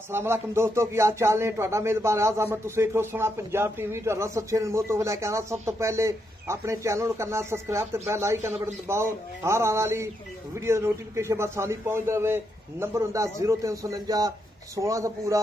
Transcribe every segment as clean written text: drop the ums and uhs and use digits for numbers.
अस्सलाम वालेकुम दोस्तों की आज चाल ने ਤੁਹਾਡਾ ਮੇਜ਼ਬਾਨ ਆਜ਼ਮ ਤੁਸੀਂ ਦੇਖੋ ਸੁਣਾ ਪੰਜਾਬ ਟੀਵੀ ਤੇ ਰਸ ਅੱਛੇ ਨੂੰ ਤੋਂ ਲੈ ਕੇ ਆਣਾ ਸਭ ਤੋਂ ਪਹਿਲੇ ਆਪਣੇ ਚੈਨਲ ਨੂੰ ਕਰਨਾ ਸਬਸਕ੍ਰਾਈਬ ਤੇ ਬੈਲ ਆਈਕਨ ਬਟਨ ਦਬਾਓ ਹਰ ਆਉਣ ਵਾਲੀ ਵੀਡੀਓ ਦੀ ਨੋਟੀਫਿਕੇਸ਼ਨ ਬਸਾਨੀ ਪਹੁੰਚਦਾ ਰਹੇ ਨੰਬਰ ਹੁੰਦਾ 0349 1600 पूरा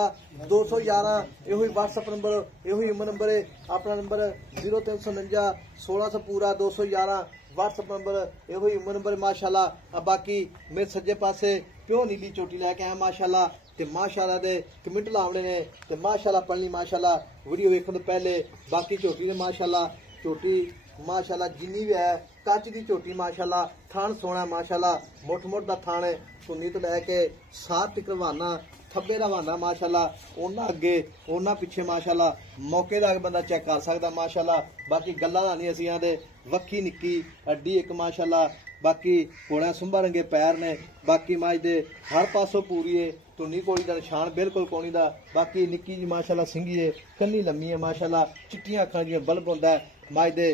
211 ਇਹੋ ਹੀ WhatsApp ਨੰਬਰ ਇਹੋ ਹੀ ਨੰਬਰ ਹੈ ਆਪਣਾ ਨੰਬਰ 0349 1600 पूरा 211 WhatsApp नंबर ਇਹੋ ਹੀ ਨੰਬਰ माशाल्लाह बाकी मेरे सज्जे पासे प्यो नीली चोटी लैके आया माशाल्लाह ते माशाल्लाह दे कमेंट लावने ने ते माशाल्लाह पढ़नी माशाल्लाह वीडियो देखने तो पहले बाकी चोटी ने माशाल्लाह जिन्नी भी है कच की चोटी माशाल्लाह थान सोना माशाल्लाह मुठ दा थान है सुन्नी तो लैके साथ तक रवाना थब्बे रवाना माशाल्लाह ओना अगे ओना पिछे माशाल्लाह मौके दा बंदा चेक कर सकदा माशाल्लाह बाकी गल्लां दा नहीं असीं आंदे वक्खी निक्की अड्डी एक माशाल्लाह बाकी घोड़ा सुंबा रंगे पैर ने बाकी माज दे हर पासों पूरी है धुनी कोली दा निशान बिल्कुल कोनी दा बाकी निक्की जी माशाल्लाह सिंगी है कन्नी लम्मी है माशाल्लाह चिट्टियां अखां जिवें बल्ब हुंदा है माज दे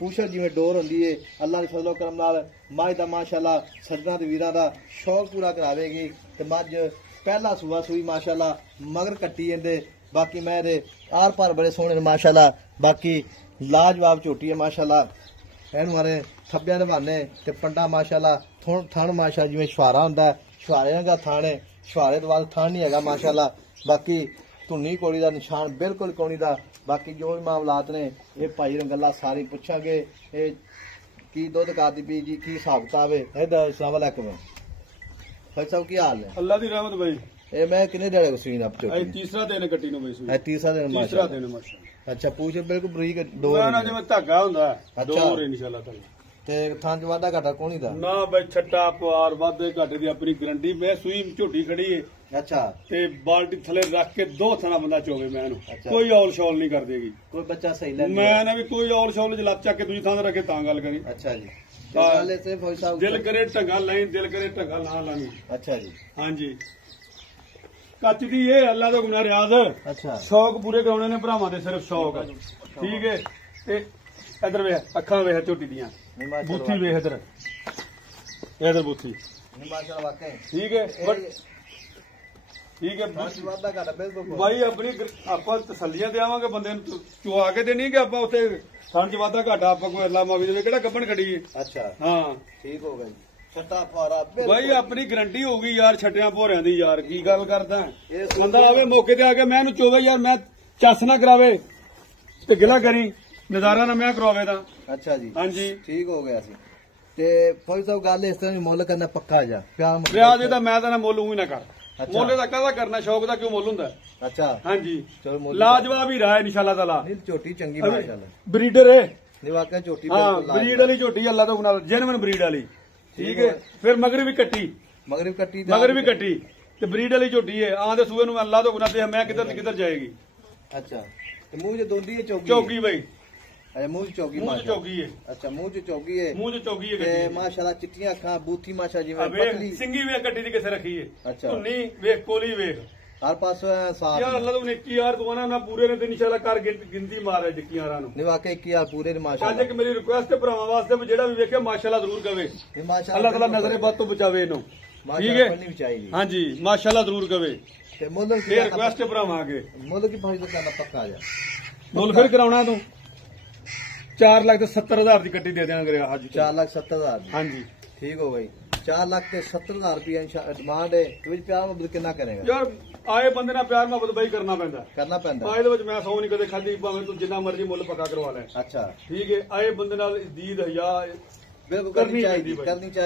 पूछड़ जिवें डोर हुंदी है अल्लाह दे फजलो करम नाल माज दा माशाल्लाह सज्जनां ते वीरां दा शौक पूरा करावेगी ते मझ पहला सूआ सूई माशाल्लाह मगर कट्टी जंदे बाकी मैं दे आर पार बड़े सोहणे ने माशाल्लाह बाकी लाजवाब झोटी है माशाल्लाह ਇਹਨੂੰ ਮਾਰੇ ਥੱਬਿਆਂ ਦੇ ਬਹਾਨੇ ਤੇ ਪੰਡਾ ਮਾਸ਼ਾਅੱਲਾ ਥਣ ਮਾਸ਼ਾ ਜਿਵੇਂ ਛੁਹਾਰਾ ਹੁੰਦਾ ਛੁਹਾਰੇ ਦਾ ਥਣ ਹੈ ਛੁਹਾਰੇ ਤੋਂ ਬਾਅਦ ਥਣ ਨਹੀਂ ਹੈਗਾ ਮਾਸ਼ਾਅੱਲਾ ਬਾਕੀ ਧੁੰਨੀ ਕੋਲੀ ਦਾ ਨਿਸ਼ਾਨ ਬਿਲਕੁਲ ਕੋਣੀ ਦਾ ਬਾਕੀ ਜੋ ਵੀ ਮਾਮਲਾਤ ਨੇ ਇਹ ਭਾਈ ਨੂੰ ਗੱਲਾਂ ਸਾਰੀ ਪੁੱਛਾਂਗੇ ਇਹ ਕੀ ਦੁੱਧ ਕਾਦੀ ਪੀ ਜੀ ਕੀ ਹਿਸਾਬ ਕਿਤਾਬ ਹੈ ਇਹਦਾ ਅਸਲਾਮ ਵਾਲੇਕੁਮ ਭਾਈ ਸਾਹਿਬ ਕੀ ਹਾਲ ਹੈ ਅੱਲਾ ਦੀ ਰਹਿਮਤ ਭਾਈ ਇਹ ਮੈਂ ਕਿੰਨੇ ਦਿਹਾੜੇ ਕੋ ਸੂਈ ਨਾ ਪੁੱਛੋ ਇਹ ਤੀਸਰਾ ਦਿਨ ਕੱਟੀ ਨੂੰ ਬਈ ਸੂਈ ਇਹ ਤੀਸਰਾ ਦਿਨ ਮਾਸ਼ਾਅੱਲਾ अच्छा पूछ बिल्कुल बरीक डोर ਨਾ ਜਿਵੇਂ ਧਾਗਾ ਹੁੰਦਾ ਡੋਰ ਇਨਸ਼ਾਅੱਲਾ ਤਾਲਾ ਤੇ ਥਾਂ ਚ ਵਾਧਾ ਘਾਟਾ ਕੋਣੀ ਦਾ ਨਾ ਬਈ ਛੱਟਾ ਪਵਾਰ ਵਾਧੇ ਘਾਟੇ ਦੀ ਆਪਣੀ ਗਰੰਟੀ ਮੈਂ ਸੂਈ ਝੋਟੀ ਖੜੀ ਏ ਅੱਛਾ ਤੇ ਬਾਲਟੀ ਥੱਲੇ ਰੱਖ ਕੇ ਦੋ ਥਣਾ ਬੰਦਾ ਚੋਵੇ ਮੈਂ ਇਹਨੂੰ ਕੋਈ ਔਲ ਸ਼ੌਲ ਨਹੀਂ ਕਰ ਦੇਗੀ ਕੋਈ ਬੱਚਾ ਸਹੀ ਲੈ ਮੈਂ ਨਾ ਵੀ ਕੋਈ ਔਲ ਸ਼ੌਲ ਚ ਲੱਤ ਚੱਕ ਕੇ ਦੂਜੀ ਥਾਂ ਤੇ ਰੱਖੇ ਤਾਂ ਗੱਲ ਕਰੀ ਅੱਛਾ ਜੀ ਹਾਲੇ ਤੇ ਫੌਜ ਸਾਹਿਬ ਦਿਲ ਕਰੇ ਢੰਗਾ ਲੈਣ ਦਿਲ ਕਰੇ ਢੰਗਾ ਨਾ ਲਾਣੀ ਅੱਛਾ ਜੀ ਹਾਂਜੀ ਕੱਚ ਦੀ ਇਹ ਅੱਲਾ ਦਾ ਗੁਨਾਹ ਰਿਆਜ਼ ਅੱਛਾ ਸ਼ੌਕ ਪੂਰੇ ਕਰਾਉਣੇ ਨੇ ਭਰਾਵਾਂ ਦੇ ਸਿਰਫ ਸ਼ੌਕ ਠੀਕ ਹੈ ਤੇ ਇਧਰ ਵੇਖ ਅੱਖਾਂ ਵੇਖ ਝੋਟੀ ਦੀਆਂ ਬੂਥੀ ਵੇਖ ਇਧਰ ਬੂਥੀ ਮਾਸ਼ਾਅੱਲਾ ਵਾਕਈ ਠੀਕ ਹੈ ਠੀਕ ਹੈ ਵਾਧਾ ਘਾਟਾ ਬਿਲਕੁਲ ਬਾਈ ਆਪਣੀ ਆਪਾਂ ਤਸੱਲੀਆਂ ਦੇਵਾਂਗੇ ਬੰਦੇ ਨੂੰ ਚੁਆ ਕੇ ਤੇ ਨਹੀਂ ਕਿ ਆਪਾਂ ਉੱਥੇ ਥਣ ਚ ਵਾਧਾ ਘਾਟਾ ਆਪਾਂ ਕੋਈ ਅੱਲਾ ਮਾਫੀ ਦੇਵੇ ਕਿਹੜਾ ਗੱਬਣ ਖੜੀ ਹੈ ਅੱਛਾ ਹਾਂ ਠੀਕ ਹੋ ਗਿਆ ਜੀ ਛੱਟਾ ਫਾਰਾ ਬਾਈ ਆਪਣੀ ਗਰੰਟੀ ਹੋਊਗੀ ਯਾਰ ਛੱਟਿਆਂ ਭੋਰਿਆਂ ਦੀ ਯਾਰ ਕੀ ਗੱਲ ਕਰਦਾ ਬੰਦਾ ਆਵੇ ਮੌਕੇ ਤੇ ਆ ਕੇ ਮੈਂ ਇਹਨੂੰ ਚੋਵੇ ਯਾਰ ਮੈਂ ਚੱਸ ਨਾ ਕਰਾਵੇ ਤੇ ਗਿਲਾ ਕਰੀ ਨਜ਼ਾਰਾ ਨਾ ਮੈਂ ਕਰਵਾਵੇ ਤਾਂ ਅੱਛਾ ਜੀ ਹਾਂਜੀ ਠੀਕ ਹੋ ਗਿਆ ਸੀ ਤੇ ਫੌਜ ਸਾਹਿਬ ਗੱਲ ਇਸ ਤਰ੍ਹਾਂ ਮੁੱਲ ਕਰਨਾ ਪੱਕਾ ਜਾ ਵਿਆਹ ਦਾ ਮੈਂ ਤਾਂ ਨਾ ਮੁੱਲ ਹੀ ਨਾ ਕਰ ਮੁੱਲ ਦਾ ਕਾਹਦਾ ਕਰਨਾ ਸ਼ੌਕ ਦਾ ਕਿਉਂ ਮੁੱਲ ਹੁੰਦਾ ਅੱਛਾ ਹਾਂਜੀ ਚਲੋ ਲਾਜਵਾਬ ਹੀ ਰਹਾ ਇਨਸ਼ਾਅੱਲਾ ਤਾਲਾ ਝੋਟੀ ਚੰਗੀ ਮਾਸ਼ਾਅੱਲਾ ਬਰੀਡਰ ਹੈ ਨਹੀਂ ਵਾਕਿਆ ਝੋਟੀ ਹਾਂ ਬਰੀਡ ਵਾਲੀ ਝੋਟੀ ਅੱਲਾ ਤੋਂ ਬਣਾ ਜੈਨੂਇਨ ਬਰੀਡ ਵਾਲੀ ਠੀਕ ਹੈ ਫਿਰ ਮਗਰ ਵੀ ਕੱਟੀ ਤੇ ਬਰੀਡ ਵਾਲੀ ਝੋਟੀ ਹੈ ਆਂਦੇ ਸੂਏ ਨੂੰ ਅੱਲਾ ਤੋਂ ਗੁਨਾ ਤੇ ਮੈਂ ਕਿੱਧਰ ਜਾਏਗੀ ਅੱਛਾ ਤੇ ਮੂੰਹ 'ਚ ਦੋਂਦੀ ਹੈ ਚੌਗੀ ਬਈ ਅੱਛਾ ਮੂੰਹ 'ਚ ਚੌਗੀ ਹੈ ਅੱਛਾ ਮੂੰਹ 'ਚ ਚੌਗੀ ਹੈ ਤੇ ਮਾਸ਼ਾਅੱਲਾ ਚਿੱਟੀਆਂ ਅੱਖਾਂ ਬੂਥੀ ਮਾਸ਼ਾ ਜਿਵੇਂ ਪਤਲੀ ਸਿੰਗੀ ਵੇਖ ਕੱਟੀ ਦੀ ਕਿਸੇ ਰੱਖੀ ਹੈ ਅੱਛਾ ਧੁੰਨੀ ਵੇਖ ਕੋਲੀ ਵੇਖ ਹਰ ਪਾਸੋਂ ਸਾਫ ਯਾਰ ਅੱਲਾ ਤੋਂ 21 ਯਾਰ ਦਵਾਨਾ ਨਾ ਪੂਰੇ ਨੇ ਤੇ ਇਨਸ਼ਾਅੱਲਾ ਕਰ ਗਿਣਤੀ ਮਾਰੇ 21 ਯਾਰਾਂ ਨੂੰ ਨਹੀਂ ਵਾਕਿਆ 21 ਯਾਰ ਪੂਰੇ ਨੇ ਮਾਸ਼ਾਅੱਲਾ ਅੱਜ ਇੱਕ ਮੇਰੀ ਰਿਕੁਐਸਟ ਭਰਾਵਾਂ ਵਾਸਤੇ ਵੀ ਜਿਹੜਾ ਵੀ ਵੇਖੇ ਮਾਸ਼ਾਅੱਲਾ ਜ਼ਰੂਰ ਕਵੇ ਮਾਸ਼ਾਅੱਲਾ ਅੱਲਾ ਤਾਲਾ ਨਜ਼ਰੇ ਬਦ ਤੋਂ ਬਚਾਵੇ ਇਹਨੂੰ ਠੀਕ ਹੈ ਹਾਂਜੀ ਮਾਸ਼ਾਅੱਲਾ ਜ਼ਰੂਰ ਕਵੇ ਤੇ ਮੁੱਲ ਕੀ ਰਿਕੁਐਸਟ ਭਰਾਵਾਂ ਆਗੇ ਮੁੱਲ ਕੀ ਭਾਈ ਦਾ ਪੱਕਾ ਜਾ ਮੁੱਲ ਫਿਰ ਕਰਾਉਣਾ ਤੂੰ 4,70,000 ਦੀ ਕੱਟੀ ਦੇ ਦੇਵਾਂਗੇ ਅੱਜ 4,70,000 ਹਾਂਜੀ ਠੀਕ ਹੋ ਗਈ 4,70,000 ਰੁਪਏ ਡਿਮਾਂਡ ਹੈ ਵਿੱਚ ਪਿਆਰ ਮੁਹੱਬਤ ਕਿੰਨਾ ਕਰੇਗਾ ਯਾਰ ਆਏ ਬੰਦੇ ਨਾਲ ਪਿਆਰ ਮੁਹੱਬਤ ਬਾਈ ਕਰਨਾ ਪੈਂਦਾ ਇਹਦੇ ਵਿੱਚ ਮੈਂ ਸੌ ਨਹੀਂ ਕਦੇ ਖਾਦੀ ਭਾਵੇਂ ਤੂੰ ਜਿੰਨਾ ਮਰਜ਼ੀ ਮੁੱਲ ਪੱਕਾ ਕਰਵਾ ਲੈ ਅੱਛਾ ਠੀਕ ਹੈ ਆਏ ਬੰਦੇ ਨਾਲ ਇਜ਼ਤ ਹਯਾ ਬਿਲਕੁਲ ਕਰਨੀ ਚਾਹੀਦੀ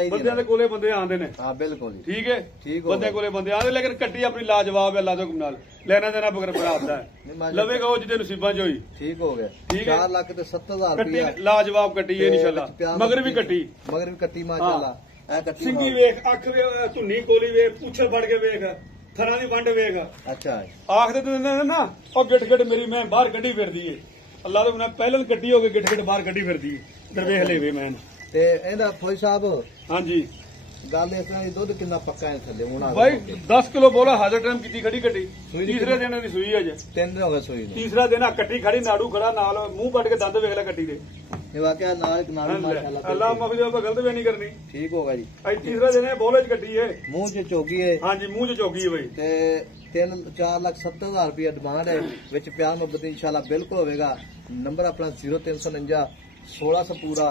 ਬੰਦਿਆਂ ਦੇ ਕੋਲੇ ਬੰਦੇ ਆਉਂਦੇ ਨੇ ਹਾਂ ਬਿਲਕੁਲ ਠੀਕ ਹੈ ਬੰਦੇ ਕੋਲੇ ਬੰਦੇ ਆਉਂਦੇ ਲੇਕਿਨ ਕੱਟੀ ਆਪਣੀ ਲਾਜਵਾਬ ਹੈ ਅੱਲਾ ਦੇ ਹੁਕਮ ਨਾਲ ਲੈਣਾ ਦੇਣਾ ਬਗਰ ਬਰਾਬਰ ਹੈ ਲਵੇਗਾ ਉਹ ਜਿਹਦੇ ਨਸੀਬਾਂ ਚ ਹੋਈ ਠੀਕ ਹੋ ਗਿਆ 4,70,000 ਰੁਪਏ ਲਾਜਵਾਬ ਕੱਟੀ ਹੈ ਇਨਸ਼ਾਅੱਲਾ ਮਗਰ ਵੀ ਕੱਟੀ ਮਾਸ਼ਾਅੱਲਾ ਐ ਕੱਟੀ ਸਿੰਗੀ ਵੇਖ ਅੱਖ ਵੇਖ ਧੁੰਨੀ ਕੋਲੀ ਵੇਖ ਪੁੱਛੇ ਫੜ ਕੇ ਵੇਖ ਥਰਾਂ ਦੀ ਵੰਡ ਵੇਖ ਅੱਛਾ ਆਖਦੇ ਤੇ ਨਾ ਉਹ ਗਿੱਟ ਮੇਰੀ ਮੈਂ ਬਾਹਰ ਕੱਢੀ ਫਿਰਦੀ ਏ ਅੱਲਾ ਦੇ ਹੁਕਮ ਪਹਿਲਾਂ ਕੱਟੀ ਹੋ ਕੇ ਗਿੱਟ ਬਾਹਰ ਕੱਢੀ ਫਿਰਦੀ ਏ ਇਧਰ ਵੇਖ ਲੈਵੇ ਮੈਂ ਤੇ ਇਹਦਾ ਫੌਜ ਸਾਹਿਬ ਹਾਂਜੀ ਗੱਲ ਇਸ ਤਰ੍ਹਾਂ ਦੁੱਧ ਕਿੰਨਾ ਪੱਕਾ ਹੈ ਥੱਲੇ ਹੁਣ ਬਾਈ 10 ਕਿਲੋ ਬੋਲਾ ਹਾਜ਼ਰ ਟਾਈਮ ਕੀਤੀ ਖੜੀ ਕੱਟੀ ਤੀਸਰੇ ਦਿਨ ਦੀ ਸੂਈ ਅਜੇ 3 ਦਿਨ ਹੋ ਗਏ ਸੂਈ ਤੀਸਰਾ ਦਿਨ ਆ ਕੱਟੀ ਖੜੀ ਨਾੜੂ ਖੜਾ ਨਾਲ ਮੂੰਹ ਪੱਟ ਕੇ ਦੰਦ ਵੇਖ ਲੈ ਕੱਟੀ ਦੇ ਇਹ ਵਾਕਿਆ ਨਾਲ ਮਾਸ਼ਾਅੱਲਾ ਅੱਲਾ ਮਾਫੀ ਦੇ ਗਲਤ ਵੀ ਨਹੀਂ ਕਰਨੀ ਠੀਕ ਹੋ ਗਿਆ ਜੀ ਅੱਜ ਤੀਸਰਾ ਦਿਨ ਇਹ ਬੋਲੇ ਚ ਕੱਟੀ ਏ ਮੂੰਹ 'ਚ ਚੋਗੀ ਹੈ ਹਾਂਜੀ ਮੂੰਹ 'ਚ ਚੋਗੀ ਹੈ ਬਾਈ ਤੇ 4,70,000 रुपया डिमांड है विच प्यार मुहब्बत इंशाल्लाह बिल्कुल होगा। नंबर अपना 0349 1600 पूरा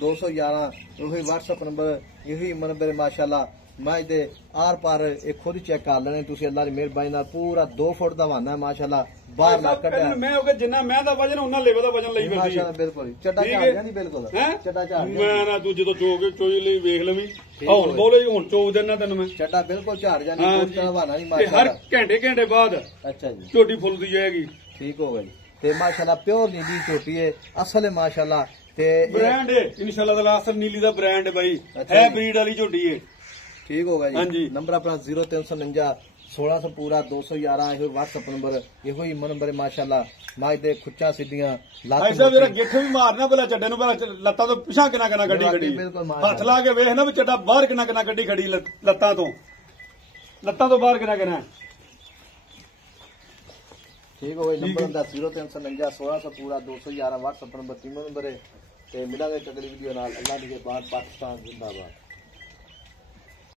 211 यही व्हाट्सएप नंबर यही नंबर माशाल्लाह मैं दे आर पार एक खुद ही चेक कर लेने तुसी अल्लाह दी मेहरबानी नाल पूरा 2 फुट दा वाना है माशाल्लाह बाहर ना कड्या मैं होगा जिन्ना मैं दा वजन उन्ना लेवल दा वजन ਲਈ ਫਿਰਦੀ माशाल्लाह बिल्कुल चड्डा झाड़ जानी बिल्कुल चड्डा झाड़ मैं ना तू ਜਦੋਂ ਚੋਈ ਲਈ ਵੇਖ ਲਵੀਂ ਹੁਣ ਬੋਲੇ ਹੁਣ ਚੋਗ ਦੇਣਾ ਤੈਨੂੰ ਮੈਂ चड्डा बिल्कुल झाड़ जानी कोई तरह वाना नहीं ਤੇ ਹਰ माशाल्लाह ਘੰਟੇ ਬਾਅਦ अच्छा जी ਝੋਟੀ ਫੁੱਲਦੀ ਜਾਏਗੀ ठीक हो गई ते माशाल्लाह प्योर नीली झोटी है असल है माशाल्लाह ते ब्रांड है इंशाल्लाह ताला असल नीली दा ब्रांड है भाई है ब्रीड वाली झोटी है ठीक होगा हाँ जी नंबर अपना 0349 1600 पूरा 211 यो व्हाट्सएप नंबर यो ही नंबर माशाल्लाह माय दे खुच्चा सीधियां ऐसा मेरा गिठ भी मारना भला चड्डे नु भला लत्तां तो पिछा किना किना गड्डी खड़ी हथ ला के वेख ना भी चड्डा बाहर किना किना गड्डी खड़ी लत्तां तो बाहर किना किना ठीक हो गई नंबर दा 0349 1600 पूरा 211 व्हाट्सएप नंबर तीनों नंबर है ते मिलांगे अगली वीडियो नाल अल्लाह के बाद पाकिस्तान जिंदाबाद।